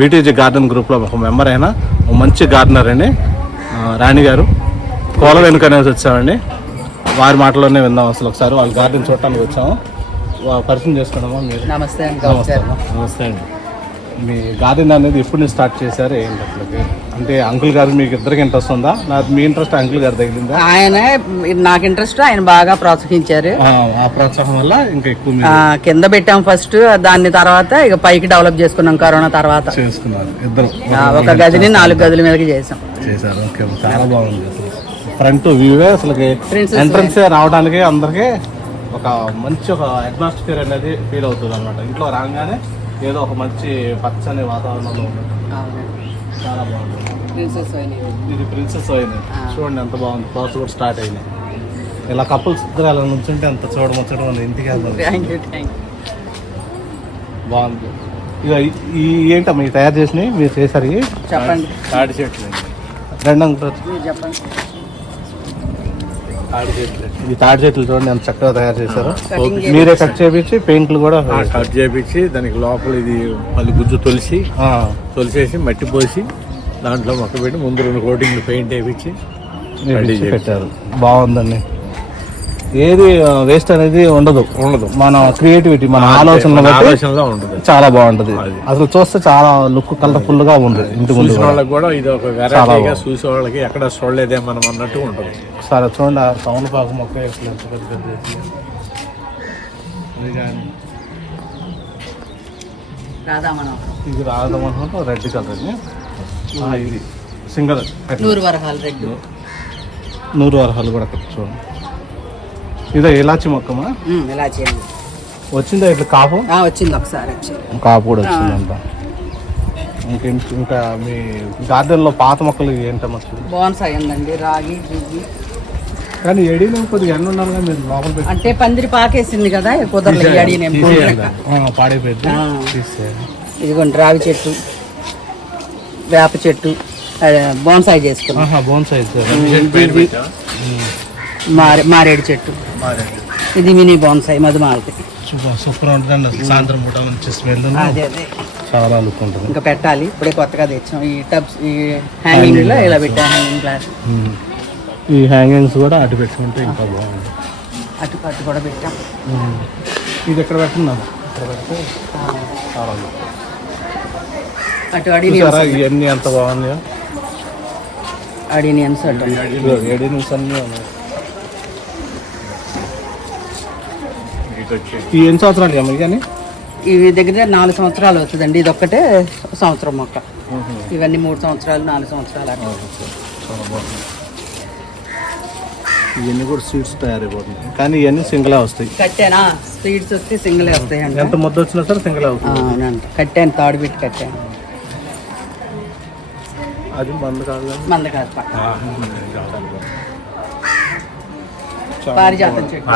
VTG garden గ్రూప్లో ఒక member అయినా మంచి గార్డెనర్ అండి రాణి గారు. కోల వెనుక అనేసి వచ్చామండి. వారి మాటలోనే విందాం. అసలు ఒకసారి వాళ్ళ గార్డెన్ చూడటానికి వచ్చాము. పరిచయం చేసుకున్నామా మీరు? నమస్తే నమస్తే అండి. మీ గార్డెన్ అనేది ఎప్పుడు నుంచి స్టార్ట్ చేశారు ఏంటి అసలుకి? అంటే అంకుల్ గారు మీకు ఇద్దరికి ఇంట్రెస్ట్ ఉందా? నాకు మీ ఇంట్రెస్ట్ అంకుల్ గారు తగిలిందా? ఆయన నాకు ఇంట్రెస్ట్, ఆయన బాగా ప్రోత్సహించారు. ఆ ప్రోత్సాహం వల్ల ఇంకా ఎక్కువ కింద పెట్టాం ఫస్ట్, దాని తర్వాత ఇక పైకి డెవలప్ చేసుకున్నాం. కరోనా తర్వాత చేసుకున్నారు ఇద్దరు. ఒక గదిని 4 గదుల మీదకి చేశారు. ఓకే, చాలా బాగుంది. ఫ్రంట్ వ్యూవే అసలు ఎంట్రన్స్ రావడానికి అందరికి ఒక మంచి ఒక అట్మాస్ఫియర్ అనేది ఫీల్ అవుతుంది అనమాట. ఇంట్లో రాగానే ఏదో ఒక మంచి పచ్చని వాతావరణంలో ఉంటుంది. చాలా బాగుంటుంది. ఇది ప్రిన్సెస్ అయినాయి. చూడండి ఎంత బాగుంది. ఫ్లవర్స్ కూడా స్టార్ట్ అయినాయి. ఇలా కపుల్స్ ఇద్దరు అలా నుంచుంటే అంత చూడముచ్చడం ఉంది. ఇంటికి బాగుంది. ఇక ఈ ఏంటమ్మా మీరు తయారు చేసినవి? మీరు చేశారు చెప్పండి. తాడి చెట్లు రెండు చెప్పండి. ఈ తాడి చెట్లు చూడండి ఎంత చక్కగా తయారు చేశారు. మీరే కట్ చేపించి పెయింట్లు కూడా కట్ చేపించి దానికి లోపల ఇది మళ్ళీ గుజ్జు తొలిసేసి మట్టి పోసి దాంట్లో మొక్క పెట్టి ముందు 2 కోటింగ్లు పెయింట్ వేయించి పెట్టారు. బాగుందండి. ఏది వేస్ట్ అనేది ఉండదు. మన క్రియేటివిటీ, మన ఆలోచనలో ఉంటుంది. చాలా బాగుంటది. అసలు చూస్తే చాలా లుక్ కలర్ఫుల్ గా ఉంది. ఇంటి ముందు వాళ్ళకి కూడా ఇది ఒక వెరైటీగా చూసే వాళ్ళకి ఎక్కడ చూడలేదే మనం అన్నట్టు ఉంటుంది. సరే చూడండి ఆ సౌండ్ పాక మొక్క ఇది రాధమనోహర్ రెడ్ కలర్. ఇది సింగల్ 100 వరహాలు రెడ్, 100 వరహాలు కూడా చూడండి. ఇదే ఇలాచి మొక్కమా? ఇలాచి వచ్చిందా ఇట్లా కాపు? వచ్చింది, ఒకసారి వచ్చింది కాపు కూడా వచ్చిందంట. ఇంకా మీ గార్డెన్ లో పాత మొక్కలు ఏంటమ్మా? బోన్సాయి ఉందండి, రాగి జిగి. కానీ ఎడీలో కొద్దిగా ఎండ ఉండాలిగా మీరు లోపల పెట్టి. అంటే పందిరి పాకేసింది కదా, కుదరలేదు. పాడైపోయింది. ఇదిగోండి రావి చెట్టు, వేప చెట్టు, బోన్సాయి చేసుకున్నాం. బోన్సాయి మారేడు చెట్టు. ఇది మినీ బోన్సాయి మధుమాలతి. సూపర్ ఉంటుంది. సాయంత్రం పూట మంచి స్మెల్. అదే చాలా లుక్ ఉంటుంది. ఇంకా పెట్టాలి. ఇప్పుడే కొత్తగా తెచ్చాం. ఈ టబ్స్, ఈ హ్యాంగింగ్ లో ఇలా పెట్టాం. Hanging glass. ఈ హ్యాంగింగ్స్ కూడా అటు పెట్టుకుంటే ఇంకా బాగుంది. అటు కూడా పెట్టాం. ఇది ఎక్కడ పెట్టున్నాం? ఇక్కడ పెడితే చాలా అటు అడినియన్స్. ఇవన్నీ ఎంత బాగున్నాయో. అడినియన్స్ అటు ఎడినియన్స్ అన్నీ ఉన్నాయి. ఈ ఎన్ని సంవత్సరాలు అమ్మ? కానీ ఇవి దగ్గర 4 సంవత్సరాలు అవుతుందండి. ఇది ఒక్కటే సంవత్సరం మొక్క. ఇవన్నీ 3 సంవత్సరాలు 4 సంవత్సరాలు. చాలా బాగుంది. ఇవన్నీ కూడా సీడ్స్ తయారైపోతుంది. కానీ ఇవన్నీ సింగిలే వస్తాయి. కట్టానా సీడ్స్ వస్తే సింగిలే వస్తాయి అండి. ఎంత ముద్ద వచ్చినా సరే సింగిలే అవుతుంది. అవునండి, కట్టాను. తాడు పెట్టి కట్టాను. అది మంద కాదు. పారిజాతం చెట్టు,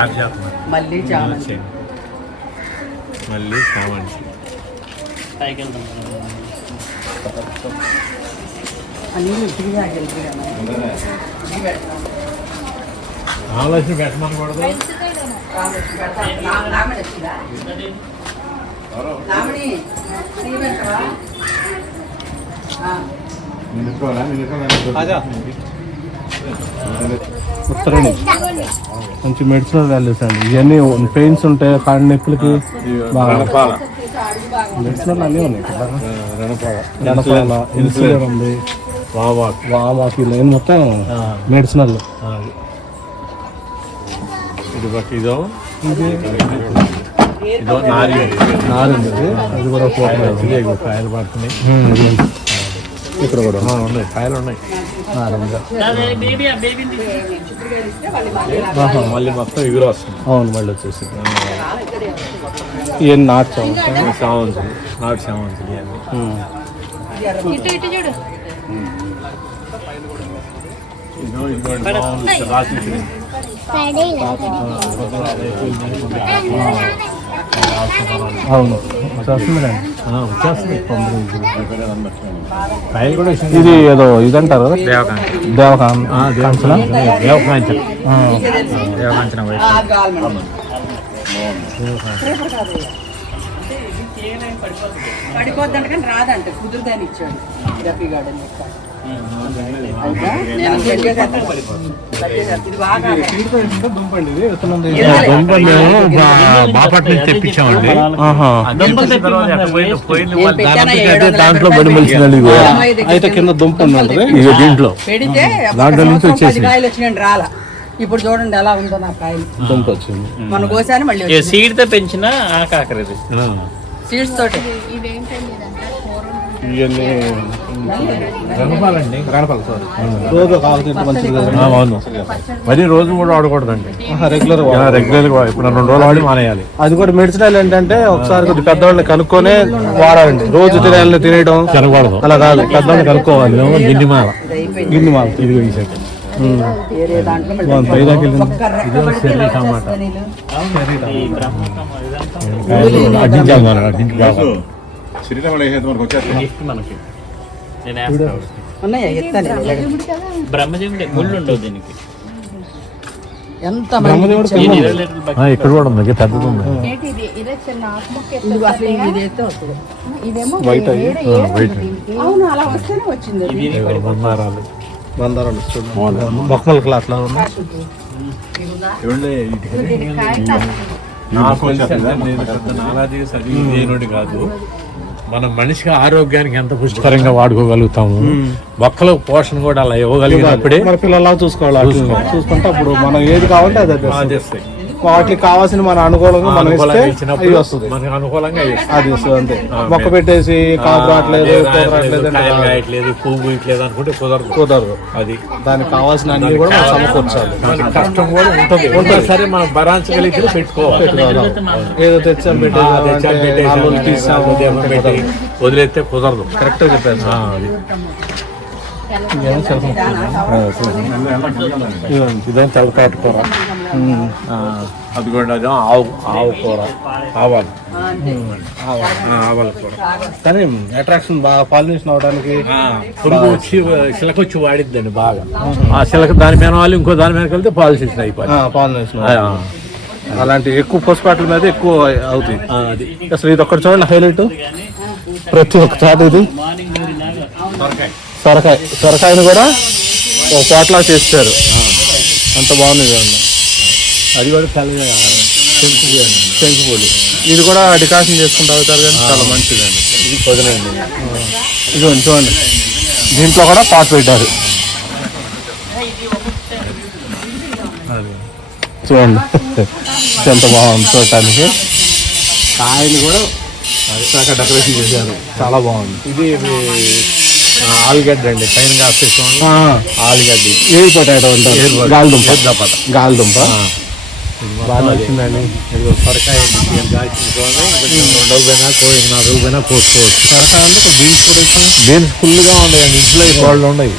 మళ్ళీ చామంతి. పెట్టమనకూడదు. ఉత్తరాణి మంచి మెడిసినల్ వాల్యూస్ అండి. ఇవన్నీ పెయిన్స్ ఉంటాయి, కాళ్ళ నొప్పులకి మెడిసినల్ అన్నీ ఉన్నాయి. జనపాల, ఇన్సులిన్ ఉంది, వామాకి మొత్తం మెడిసినల్. నారింది. అది కూడా కాయలు పడుతున్నాయి. ఇక్కడ కూడా ఉన్నాయి, కాయలు ఉన్నాయి. మళ్ళీ మొత్తం ఎగురు వస్తుంది. అవును, మళ్ళీ వచ్చేసి ఇవన్నీ నాటు చామంతులు, నాటు చామంతులు అవును వచ్చేస్తుంది. ఇది ఏదో ఇదంటారు దేవకాంచన. పడిపోద్దంట కానీ రాదంట, కుదురుదని ఇచ్చాడు రఫీ గార్డెన్ యొక్క. అయితే నేను ఇది బాగా బాపట్ల నుంచి తెప్పించామండి. దాంట్లో బడి మలిసిందండి. అయితే కింద దుంప ఉంటుంది ఇక దీంట్లో, పెడితే దాంట్లో నుంచి వచ్చేసి కాయలు వచ్చినాయండి రాలా. ఇప్పుడు చూడండి ఎలా ఉందో నా కాయలు. దుంప వచ్చింది. మన కోసాను మళ్ళీ సీడ్ తో పెంచిన ఆకాకరది సీడ్స్ తోటి. ఇవన్నీ గణపాలండి. గణపాలు సార్ రోజు కావాల్సిన మంచిది. అవును, మరి రోజు కూడా వాడకూడదండి, రెగ్యులర్ రెగ్యులర్ గా ఇప్పుడు 2 రోజులు వాడి మానేయాలి. అది కూడా మెడిసినల్ ఏంటంటే ఒకసారి కొద్ది పెద్దవాళ్ళని కనుక్కొనే వాడాలండి. రోజు తినేయాలని తినకూడదు, అలా కాదు, పెద్దవాళ్ళని కనుక్కోవాలి. గిన్నె మాల, గిన్నె మాల ఇదిగో ఈ సెట్ వేరే దాంట్లో మళ్ళీ టమాటా గిఫ్ట్ మనకి. నేను వేస్తా. ఉన్నాయా ఎత్తాను. బ్రహ్మజముడి ముళ్ళు ఉండవు దీనికి. ఎంత ఈ 20 లీటర్ల బకెట్ ఇక్కడ కూడా ఉంది, పెద్దది ఉంది. ఇది అసలు ఇది ఎత్తే వస్తుంది. వైట్ అవును అలా వస్తేనే వచ్చింది. బంగారాలు, మందారాలు మొక్కల క్లాస్ లా ఉన్నాయి. నాకు నాలాజీ చదివి కాదు, మనం మనిషికి ఆరోగ్యానికి ఎంత పుష్కరంగా వాడుకోగలుగుతాము, మొక్కల పోషణ కూడా అలా ఇవ్వగలిగినప్పుడే మన పిల్లలా చూసుకోవాలి. చూసుకుంటే అప్పుడు మనం ఏది కావాలంటే అది చేస్తాయి. వాటికి కావాల్సిన మన అనుకూలంగా మనం ఇస్తే ఇచ్చినప్పుడు అది వస్తుంది. మనకు అనుకూలంగా అది వస్తుంది అంతే. మొక్క పెట్టేసి కాపు రావట్లేదు, పూత రావట్లేదు అంటే కాయలు కాయట్లేదు, పువ్వు ఇట్లేదు అనుకుంటే కుదరదు. కుదరదు. అది దానికి కావాల్సిన అన్ని కూడా మనం సమకూర్చాలి. మనకి కష్టం కూడా ఉంటుంది, సరే మనం భరాంచగలిగితే పెట్టుకోవాలి. ఏదో తెచ్చాం పెట్టి వదిలేస్తే కుదరదు. కరెక్ట్ గా చెప్పారు సార్. అది ఇదేం తెల్లకాయ కూర, అది కూడా ఆవు కూర, ఆవాలు, ఆవాల కూర. కానీ అట్రాక్షన్ బాగా పాలినేషన్ అవడానికి పురుగు వచ్చి చిలకొచ్చి వాడిద్దండి బాగా. ఆ చిలక దాని మీద వాళ్ళు ఇంకో దాని మీద వెళ్తే పాలినేషన్ అయిపోయి. పాలినేషన్ అలాంటి ఎక్కువ పోస్పాట్ల మీద ఎక్కువ అవుతాయి. అది అసలు ఇది ఒక్కటి చూడండి హైలైట్. ప్రతి ఒక్క చోట ఇది సొరకాయని కూడా ఒక పాటలా చేస్తారు. అంత బాగుంది చూడండి. అది కూడా చల్లగా శంకుపూలు ఇది కూడా డికాషన్ చేసుకుంటూ అవుతారు కానీ చాలా మంచిదండి. ఇది పొదనండి. ఇదిగోండి చూడండి, దీంట్లో కూడా పాట్ పెట్టారు చూడండి. ఎంత బాగుంది చూడటానికి. కాయలు కూడా డెకరేషన్ చేశారు, చాలా బాగుంది. ఇది ఆలుగడ్డ అండి, పైన కాసేసుకోండి. ఆలుగడ్డ ఏది పొటాటో అంటారు, గాలిదుంప. గాలిదుంప బాగా వచ్చిందండి. ఇది సొరకాయ రూపాయనా కోసుకోవచ్చు. బీన్స్ ఫుల్గా ఉన్నాయండి, ఇంట్లో కోళ్ళు ఉన్నాయి.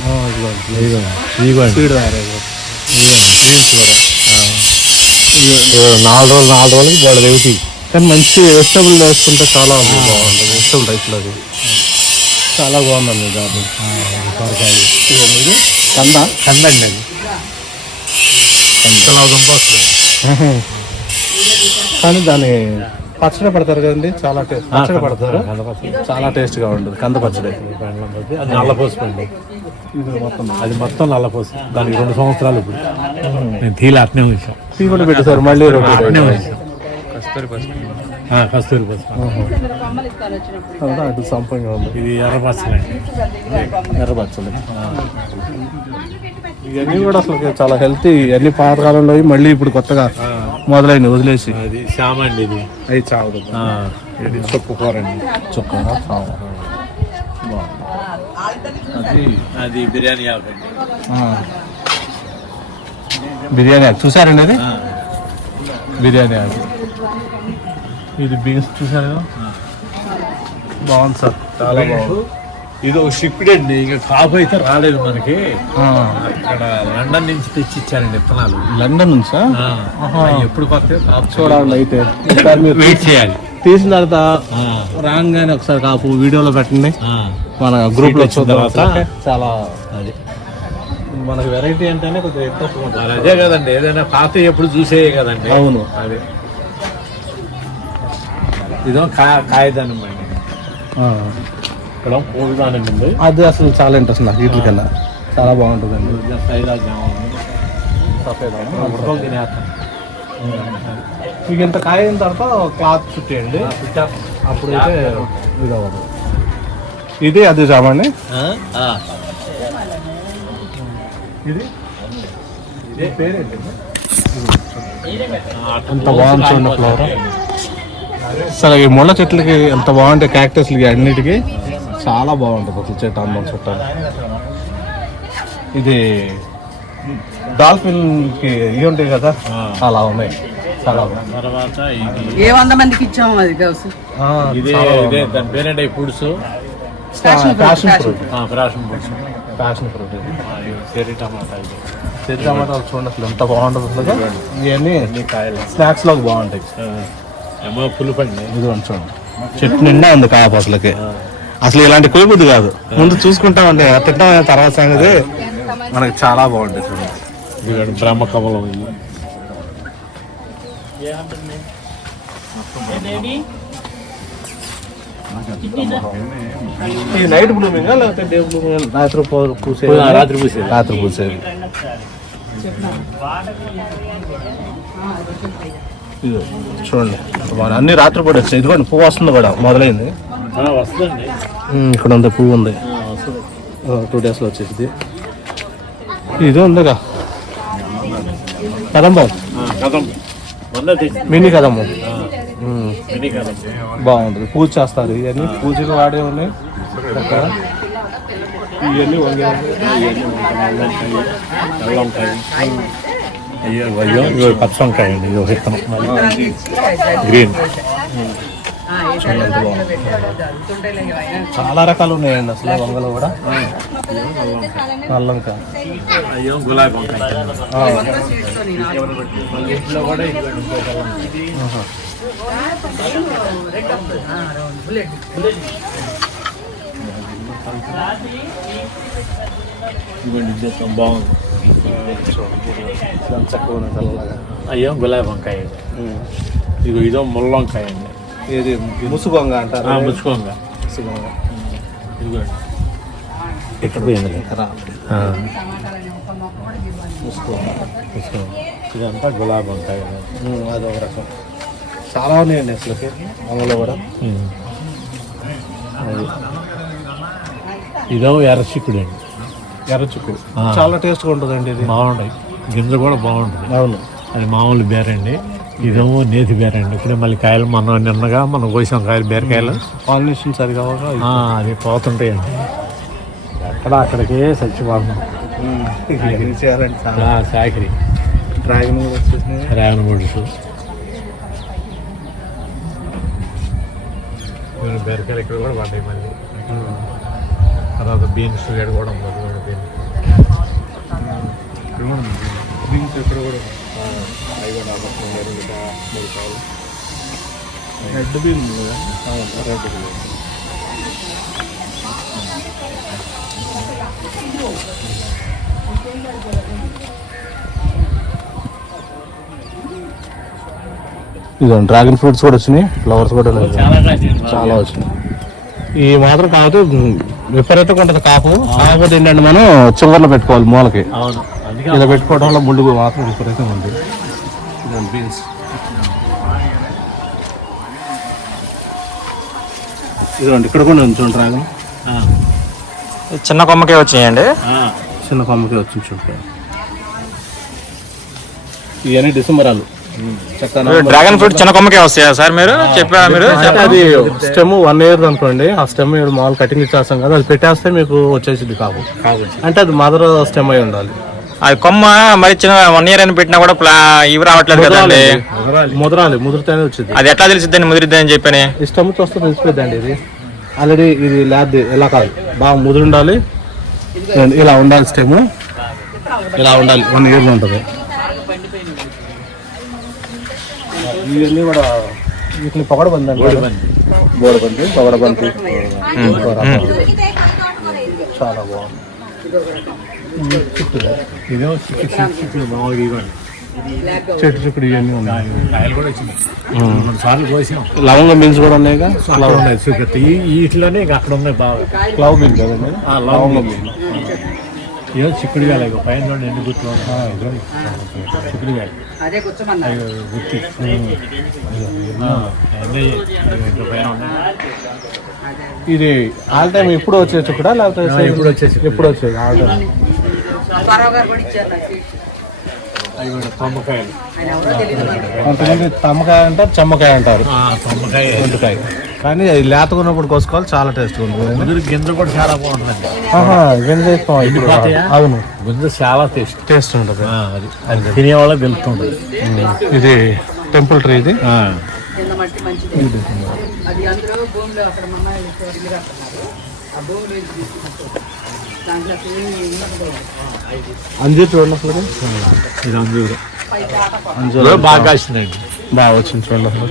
ఇదిగోండి 4 రోజులకి గోడ రేవుతాయి. కానీ మంచి వెజిటబుల్ వేసుకుంటే చాలా బాగుంటుంది. వెజిటబుల్ రైస్లో అది చాలా బాగుందండి. గార్డెన్ సొరకాయ కందండి అది కానీ దాన్ని పచ్చడి పెడతారు కదండి, చాలా పచ్చడి పెడతారు, చాలా టేస్ట్గా ఉంటుంది కంద పచ్చడి. అది నల్లపోసుకోండి, అది మొత్తం నల్లపోసు. దానికి 2 సంవత్సరాలు ఇప్పుడు నేను తీలా అట్నే ఉంచాం. టీ కూడా పెట్టేశారు మళ్ళీ కస్తూరి పసుపు. అటు సంపంగా ఉంది. ఇది ఎర్రపచ్చలండి, ఎర్రపచ్చడి. ఇవన్నీ కూడా అసలు చాలా హెల్తీ. ఇవన్నీ పాతకాలంలో మళ్ళీ ఇప్పుడు కొత్తగా మొదలైంది వదిలేసి. అది శ్యామ అండి, ఇది అవి చావదు. ఇది చుక్క కూర అండి, చుక్క అది అది బిర్యానీ ఆకండి. బిర్యానీ ఆకు చూసారండి, అది బిర్యానీ ఆకు. ఇది బీన్స్ చూసారు, బాగుంది సార్, చాలా బాగుంది. ఇది ఒక షిప్డ్ అండి, ఇక కాపు అయితే రాలేదు మనకి. అక్కడ లండన్ నుంచి తెచ్చి ఇచ్చారండి విత్తనాలు. లండన్ నుంచా? ఎప్పుడు కొత్త కాపు చూడాలి. అయితే వెయిట్ చేయాలి. తీసిన తర్వాత రాగానే ఒకసారి కాపు వీడియోలో పెట్టండి, మన గ్రూప్ లో వచ్చిన తర్వాత. చాలా అది మనకి వెరైటీ అంటేనే కొద్దిగా ఇంట్రెస్ట్ ఉంటుంది. అదే కదండి, ఏదైనా పాత ఎప్పుడు చూసే కదండి. అవును. అదే ఇదో కాయదానం అండి. ఇక్కడ పూలదానం ఉంది. అది అసలు చాలా ఇంట్రెస్ట్ నాకు వీటి కన్నా చాలా బాగుంటుందండి. మీకు ఇంత కాయ అయిన తర్వాత క్లాత్ చుట్టేయండి, అప్పుడైతే ఇది అవ్వదు. ఇది అది చామండి. ఇది పేరేంటి? ఎంత బాగుంది చూడండి ఫ్లవర్. అసలు ఈ ముళ్ళ చెట్లకి ఎంత బాగుంటాయి, క్యాక్టస్లకి అన్నిటికీ చాలా బాగుంటుంది అసలు చెట్టు, అందం చెట్టు. ఇది డాల్ఫిన్ కి ఇవి ఉంటాయి కదా, అలా ఉన్నాయి. చాలా తర్వాత ఏ 100 మందికి ఇచ్చాము అది గౌసు. ఇదే దాని పేరేంటి foods, Passion fruit. Passion foods, passion fruit. Cherry టమాటా. ఇది చెట్టు టమాటాలు చూడండి అసలు ఎంత బాగుంటుంది అసలు. ఇవన్నీ కాయలు స్నాక్స్ లోకి బాగుంటాయి. ఏమో పులుపండి. ఇది చూడండి చెట్టు నిండా ఉంది కాపు అసలుకి. అసలు ఇలాంటి కోయిబుద్ది కాదు, ముందు చూసుకుంటామండి, తింటాం తర్వాత సంగతి. మనకి చాలా బాగుంటాయి చూడండి. ఇది బ్రహ్మ కమలం. ఇది నైట్ బ్లూమింగ్ లేకపోతే డే బ్లూమింగ్? రాత్రి పూసేది. రాత్రి పూసేది. రాత్రి పూసేది. ఇది చూడండి అన్ని రాత్రి పూట వచ్చాయి. ఇదిగోండి పువ్వు వస్తుంది కూడా, మొదలైంది. వస్తుంది. ఇక్కడ ఉంది పువ్వు ఉంది, 2 days లో వచ్చేసింది. ఇది ఉందిగా కదంబం, మినీ కదంబం. బాగుంటుంది, పూజ చేస్తారు. ఇవన్నీ పూజలు వాడే ఉన్నాయి. ఇవన్నీ పచ్చంకాయ అండి, ఇది విత్తనం గ్రీన్. చాలా రకాలు ఉన్నాయండి అసలు వంగలో కూడా. నల్లంకాయ, అయ్యో గులాబీ వంకాయ. బాగుంది. అయ్యో గులాబీ వంకాయ. ఇదో ముళ్ళ వంకాయ అండి. ఇది ముసుగొంగ అంటారు. ముచ్చుకోంగ. ఇదిగోండి ఎక్కడ పోయింది. ఇదంతా గులాబీ వంకాయ. అదొక రకం. చాలా ఉన్నాయండి అసలు వంగలో కూడా. ఇదో ఎర్ర చిక్కుడు అండి. ఎర్ర చిక్కుడు చాలా టేస్ట్గా ఉంటుందండి. ఇది బాగుంటాయి, గింజ కూడా బాగుంటుంది. అవును, అది మామూలు బేరండి. ఇదేమో నేతి బేరండి. ఇప్పుడే మళ్ళీ కాయలు నిన్నగా మనం కోసాం కాయలు, బీరకాయలు. పాలినేషన్ సరిగా అది పోతుంటాయండి. ఎక్కడ అక్కడికే చచ్చిపోతున్నాం. సాకిరి డ్రాగన్ కూడా వచ్చేసినాయి. డ్రాగన్ ఫ్రూట్స్, బీరకాయలు ఇక్కడ కూడా పడ్డాయి మళ్ళీ. తర్వాత బీన్స్ ఇక్కడ కూడా ఉంది. బీన్స్ ఇక్కడ కూడా రెడ్ బీన్ కదా. రెడ్ బీన్ ఇదిగోండి డ్రాగన్ ఫ్రూట్స్ కూడా వచ్చినాయి, ఫ్లవర్స్ కూడా చాలా వచ్చినాయి. ఈ మాత్రం కాకపోతే విపరీతంగా ఉంటుంది కాపు. కాకపోతే ఏంటంటే మనం చివరిలో పెట్టుకోవాలి మూలకి. ఇలా పెట్టుకోవడం వల్ల ముందు మాత్రం విపరీతంగా ఉంది. బీన్స్ ఇదిగోండి ఇక్కడ కూడా ఉంది చూడండి డ్రాగన్. చిన్న కొమ్మకే వచ్చినాయండి. చిన్న కొమ్మకే వచ్చి చూడండి. ఇవన్నీ డిసెంబరాలు. డ్రాగన్ ఫ్రూట్ చిన్న కొమ్మకే వస్తాయా సార్? మీరు చెప్పారా? మీరు అది స్టెమ్ 1 year అనుకోండి. ఆ స్టెమ్ మామూలు కటింగ్ ఇచ్చేస్తాం కదా, అది పెట్టేస్తే మీకు వచ్చేసింది కాపు. అంటే అది మదర్ స్టెమ్ అయి ఉండాలి. అది కొమ్మ మరి చిన్న 1 year అని పెట్టినా కూడా ఇవి రావట్లేదు కదండి. ముదరాలి, ముదిరితేనే వచ్చింది. అది ఎట్లా తెలిసిద్దని ముదిరిద్ది అని చెప్పని ఈ స్టెమ్ చూస్తే తెలిసిపోద్దండి. ఇది ఆల్రెడీ ఇది లేదు, ఇలా కాదు, బాగా ముదిరి ఉండాలి. ఇలా ఉండాలి స్టెమ్, ఇలా ఉండాలి. 1 year ఉంటుంది. ఇవన్నీ కూడా వీటిని పొగడబంది అండి. బోడబంది, పొగడబంది చాలా బాగుంది. ఇదేమో చిక్కుడు మామూలుగా ఇవ్వండి. చెట్టు చిక్కుడు ఇవన్నీ ఉన్నాయి. కాయలు కూడా వచ్చినాయి 2 సార్లు కోసాం. లవంగ బీన్స్ కూడా ఉన్నాయిగా. అక్కడ ఉన్నాయి చిక్కుడు వీటిలోనే ఇక అక్కడ ఉన్నాయి బాగా. లవ్ బీన్ కదండి. లవంగ ఏదో చిక్కుడుగా లేక పైన ఎన్ని గుర్తు చిక్కుడుగా అదే కూర్చోమన్నారు. గుర్తి పైన ఉన్నాయి. ఇది ఆల్ టైం ఎప్పుడు వచ్చే చిక్కుడా లేకపోతే ఇప్పుడు వచ్చేసి ఎప్పుడు వచ్చేది ఆల్ టైం? స్వరావు గారు కూడా ఇచ్చారు నాకు సీడ్స్. అవి కూడా తమ్మకాయలు. ఆయన ఎవరో తెలియదు మనకి. కొంతమంది తమ్మకాయ అంటారు, చెమ్మకాయ అంటారు, తమ్మకాయ ఎండుకాయ. కానీ అది లేతకున్నప్పుడు కోసుకోవాలి, చాలా టేస్ట్గా ఉంటుంది. ముందు గింజ కూడా చాలా బాగుంటుంది. గింజ వేసుకోవాలి ఇప్పుడు. అవును, గింజ చాలా టేస్ట్ ఉంటుంది. అది తినే వాళ్ళకి తెలుస్తుంది. ఇది టెంపుల్ ట్రీ. ఇది కింద మట్టి మంచిది. అది అందులో భూమిలో అక్కడ మా అమ్మాయి ఇల్లు కట్టున్నారు. ఆ భూమిలో ఇది తీసుకున్నట్టు దాంట్లో అంజూరు చూడండి అసలు. ఇది అంజూరు అంజూరు బాగా కాసిందండి. బాగా వచ్చింది చూడండి అసలు.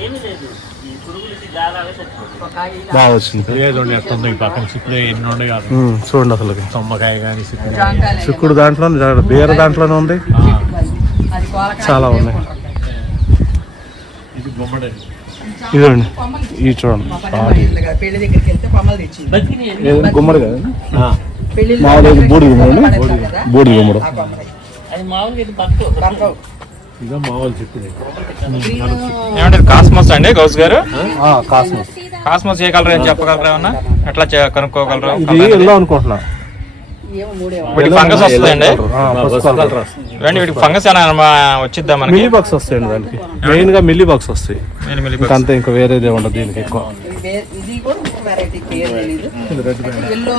బాగా వచ్చింది. ఏదో ఎట్టుంది పక్కన చిక్కుడు ఎన్ని ఉండే కాదు. చూడండి అసలు. తమ్మకాయ కానీ చిక్కుడు దాంట్లో, బీర దాంట్లోనే ఉంది. అది చాలా ఉన్నాయి. ఇది గుమ్మడి. ఇదండి ఇది చూడండి. పెళ్లి దగ్గరికి వెళ్తే కొమ్మలు తెచ్చింది. గుమ్మడి కదండి. పెళ్లి మామూలు బూడిద గుమ్మడి. బూడిద గుమ్మడి. అది మామూలుగా ఇది బతుకు. ఇదో మామూలు చిక్కుడు. ఏమంటే కాస్మోస్ అండి గౌస్ గారు? కాస్మోస్. కాస్మోస్ ఏ కలర్ అని చెప్పగలరా ఏమన్నా? ఎట్లా కనుక్కోగలరు? ఇది ఎల్లో అనుకుంటున్నా. ఏమో మూడే వీటికి ఫంగస్ వస్తుందండి. ఇవన్నీ వీటికి ఫంగస్ ఏమైనా వచ్చిద్దా మనకి? మిల్లీ బగ్స్ వస్తాయండి దానికి. మెయిన్ గా మిల్లీ బగ్స్ వస్తాయి. అంతే, ఇంకా వేరేదే ఉండదు దీనికి ఎక్కువ. ఇది కూడా ఇంకో వెరైటీ పేరు తెలీదు. ఎల్లో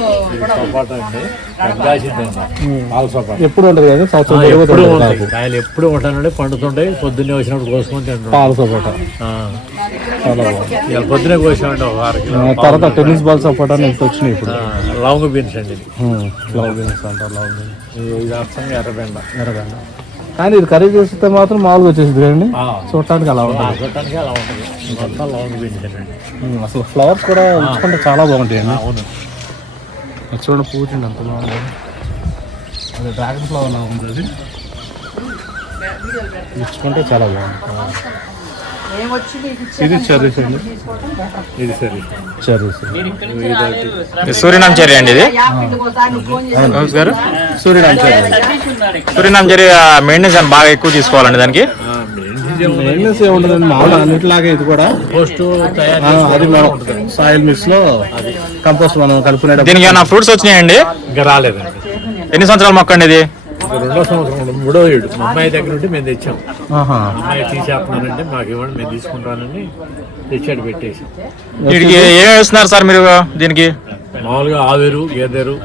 ఎప్పుడు ఉంటుంది కదా, సంవత్సరం ఎప్పుడు ఉంటాయి కాయలు. ఎప్పుడు ఉంటానంటే పండుతుంటాయి. పొద్దున్నే వచ్చినప్పుడు కోసుకొని తింటాం. పాల సపోటా చాలా ఇవాళ పొద్దునే కోసామంటే ఒక 6 కిలో. తర్వాత టెన్నిస్ బాల్ సపోటా ఇంత వచ్చినాయి ఇప్పుడు. లవంగ బీన్స్ అండి. లవ్ బీన్స్ అంటారు. లవ్ బీన్స్ ఇది అర్థంగా ఎర్రబెండ. కానీ ఇది కర్రీ చేస్తే మాత్రం మామూలుగా వచ్చేసింది కదండి. చూడటానికి అలా ఉంటుంది. చూడటానికి అలా ఉంటుంది. మొత్తం లవంగ బీన్స్ అండి. అసలు ఫ్లవర్స్ కూడా ఉంచుకుంటే చాలా బాగుంటాయండి. అవును. చూడండి పూచిండి అంత బాగుంది. అది డ్రాగన్ ఫ్లవర్ లాగా ఉంటుంది. ఇచ్చుకుంటే చాలా బాగుంది. ఇది చెర్రీస్ అండి. ఇది సరే చెర్రీస్. సూర్యనామ్ చెర్రీ అండి ఇది గౌస్ గారు. సూర్యనామ్ చెర్రీ మెయింటెనెన్స్ బాగా ఎక్కువ తీసుకోవాలండి దానికి. మెయింటెనెన్స్ ఏముంటుందండి, మామూలు అన్నిటిలాగే ఇది కూడా. పోస్ట్ అది మనం సాయిల్ మిక్స్ లో కంపోస్ట్ మనం కలుపుకునే. దీనికి ఏమైనా ఫ్రూట్స్ వచ్చినాయండి? ఇంకా రాలేదండి. ఎన్ని సంవత్సరాల మొక్క అండి ఇది? 2వ సంవత్సరం 3వ ఏడు. మా అమ్మాయి దగ్గర నుండి మేము తెచ్చాం. అమ్మాయి తీసేస్తున్నానంటే మాకు ఇవ్వండి, మేము తీసుకుంటానని తెచ్చాడు, పెట్టేసాం. వీటికి ఏం వేస్తున్నారు సార్ మీరు దీనికి? మామూలుగా ఆవేరు, గేదెరు.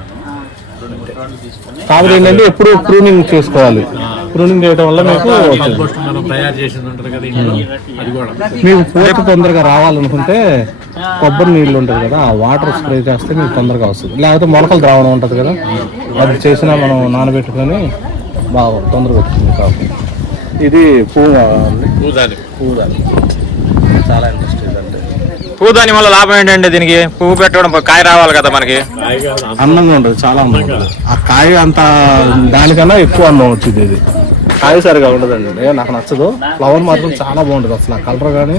కాబట్టి ఏంటంటే ఎప్పుడు ప్రూనింగ్ చేసుకోవాలి. ప్రూనింగ్ చేయడం వల్ల మీకు కంపోస్ట్ మనం తయారు చేసింది ఉంటుంది కదా ఇంట్లో, అది కూడా. మీకు పూత తొందరగా రావాలనుకుంటే కొబ్బరి నీళ్ళు ఉంటుంది కదా, ఆ వాటర్ స్ప్రే చేస్తే మీకు తొందరగా వస్తుంది. లేకపోతే మొలకలు ద్రావణం ఉంటుంది కదా, అది చేసినా మనం నానబెట్టుకొని బాగా తొందరగా వచ్చింది. కాబట్టి ఇది పూదాని చాలా ఇంట్రెస్టింగ్. అంటే పువ్వు వల్ల లాభం ఏంటంటే దీనికి పువ్వు పెట్టడం, కాయ రావాలి కదా మనకి. అందంగా ఉంటుంది, చాలా అందంగా ఉంటుంది. ఆ కాయ అంత దానికన్నా ఎక్కువ అందం వచ్చింది. ఇది కాయ సరిగా ఉండదండి, నాకు నచ్చదు. ఫ్లవర్ మాత్రం చాలా బాగుంటుంది. అసలు ఆ కలర్ కానీ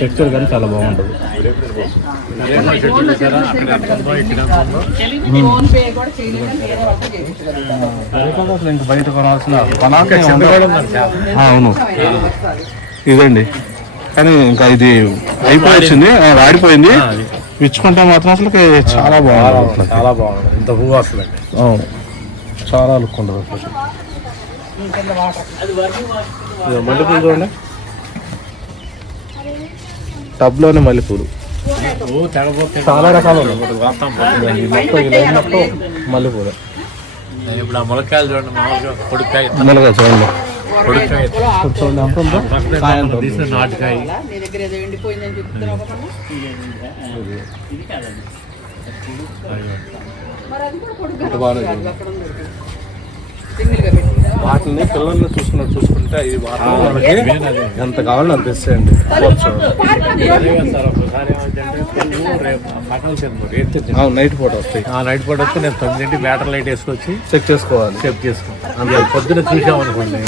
టెక్స్చర్ కానీ చాలా బాగుంటుంది. అసలు ఇంకా బయట కొనాల్సిన అవును ఇదండి. కానీ ఇంకా ఇది అయిపోయి వచ్చింది, వాడిపోయింది. విచ్చుకుంటే మాత్రం అసలు చాలా బాగుంది. చాలా బాగుంది. ఇంత పువ్వు వస్తుంది. అవును, చాలా లుక్ ఉంటుంది. మల్లెపూలు చూడండి, టబ్లోనే మల్లెపూలు చాలా రకాలు ఉన్నాయి. మల్లెపూలు ఇప్పుడు ఆ ములక్కాయలు చూడండి, మామూలుగా పొడికాయ చూడండి. తీసిన నాటుకాయ. వాటిని పిల్లల్ని చూసుకుంటే ఇది ఎంత కావాలని అంత ఇస్తాయండి. నైట్ పూట వస్తాయి. నైట్ పూట వస్తే నేను 9 బ్యాటర్ లైట్ వేసుకొచ్చి చెక్ చేసుకోవాలి. చెక్ చేసుకుంటాను. పొద్దున చూసామనుకోండి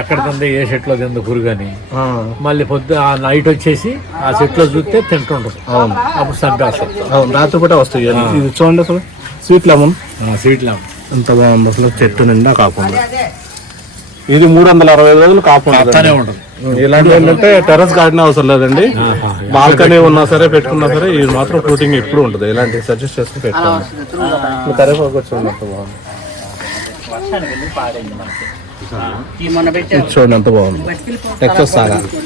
ఎక్కడ తిందో ఏ చెట్లో తిందో పురుగని ఆ, మళ్ళీ పొద్దు ఆ నైట్ వచ్చేసి ఆ చెట్లో చూస్తే తింటుంటది. అవును అప్పుడు చంపేస్తారు. అవును రాత్రిపూట వస్తాయి ఇవన్నీ. ఇది చూడండి అసలు స్వీట్ లెమన్ స్వీట్లో ఎంత బాగుంది అసలు, చెట్టు నిండా కాకుండా. ఇది 365 రోజులు కాపు అట్లానే ఉంటుంది. ఇలాంటి ఏంటంటే టెర్రస్ గార్డెన్ అవసరం లేదండి, బాల్కనీ ఉన్నా సరే పెట్టుకున్నా సరే ఇది మాత్రం ఫ్రూటింగ్ ఎప్పుడు ఉంటుంది. ఇలాంటి సజెస్ట్ చేస్తే అలా పెట్టుకోండి. వస్తుంది త్రూ కరివేపాకు చూడండి ఎంత బాగుంది, వర్షానికి వెళ్ళి పాడైంది మనకి. ఈ మొన్న పెట్టారు ఇది చూడండి ఎంత బాగుంది. టెక్సస్ సాగా అసలు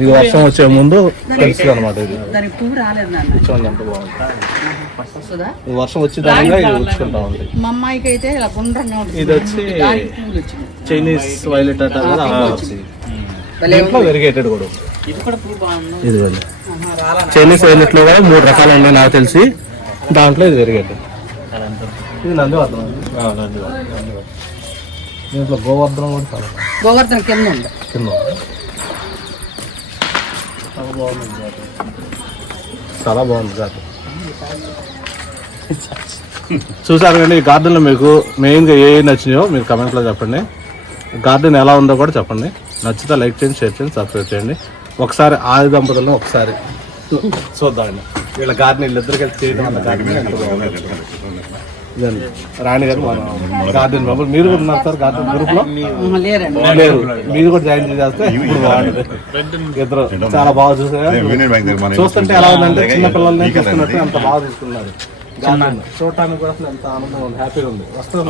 ఇది వర్షం వచ్చే ముందు తెలుస్తుంది అనమాట. ఇది దానికి పువ్వు రాలేదు నాన్న. చూడండి ఎంత బాగుంది. వస్తుందా? ఈ వర్షం వచ్చే దానిగా ఇది ఉంచుకుంటా ఉంది. మా అమ్మాయికి అయితే ఇలా గుండ్రంగా ఉంటుంది. ఇది వచ్చి దానికి పువ్వులు వచ్చినాయి. చైనీస్ వైలెట్ అంటారు కదా, ఆ వచ్చి. భలే దీంట్లో వెరిగేటెడ్ కూడా ఉంది. ఇది కూడా పువ్వు బాగుంది. ఇదిగోండి ఆహా, రాలా చైనీస్ వైలెట్ లో కూడా 3 రకాలు ఉన్నాయి నాకు తెలిసి, దాంట్లో ఇది వెరిగేటెడ్. ఇది నందివర్ధనం అండి. దీంట్లో గోవర్ధనం కూడా చాలా గోవర్ధన కింద ఉంది. కింద ఉంది. చాలా బాగుంది జాతి, చాలా బాగుంది జాతి. చూసారు కానీ ఈ గార్డెన్లో మీకు మెయిన్గా ఏ నచ్చినాయో మీరు కమెంట్లో చెప్పండి. గార్డెన్ ఎలా ఉందో కూడా చెప్పండి. నచ్చితే లైక్ చేయండి, షేర్ చేయండి, సబ్స్క్రైబ్ చేయండి. ఒకసారి ఆది దంపతులను ఒకసారి చూద్దామండి. వీళ్ళ గార్డెన్ వీళ్ళిద్దరికి వెళ్ళి చేయడం వల్ల గార్డెన్ ఎంత బాగుంది. ఇదండి రాణి గారు మన గార్డెన్ మెంబర్. మీరు కూడా ఉన్నారు సార్ గార్డెన్ గ్రూప్లో? ఆహా, లేరండి. లేరు, మీరు కూడా జాయిన్ చేస్తే ఇప్పుడు బాగుంటుంది. ఇద్దరు చాలా బాగా చూసారు. చూస్తుంటే ఎలా ఉందంటే చిన్న పిల్లల్ని చూస్తున్నట్టు అంత బాగా తీసుకున్నారు. చూడటానికి కూడా అసలు ఎంత ఆనందంగా ఉంది, హ్యాపీగా ఉంది. వస్తుంది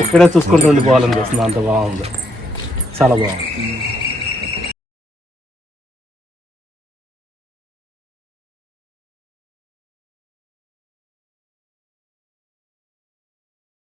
ఇక్కడే చూసుకుంటూ ఉండిపోవాలనిపిస్తుంది, అంత బాగుంది, చాలా బాగుంది.